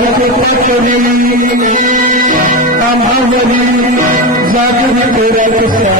zaku kuchni, kamhavani, zaku kuraksa.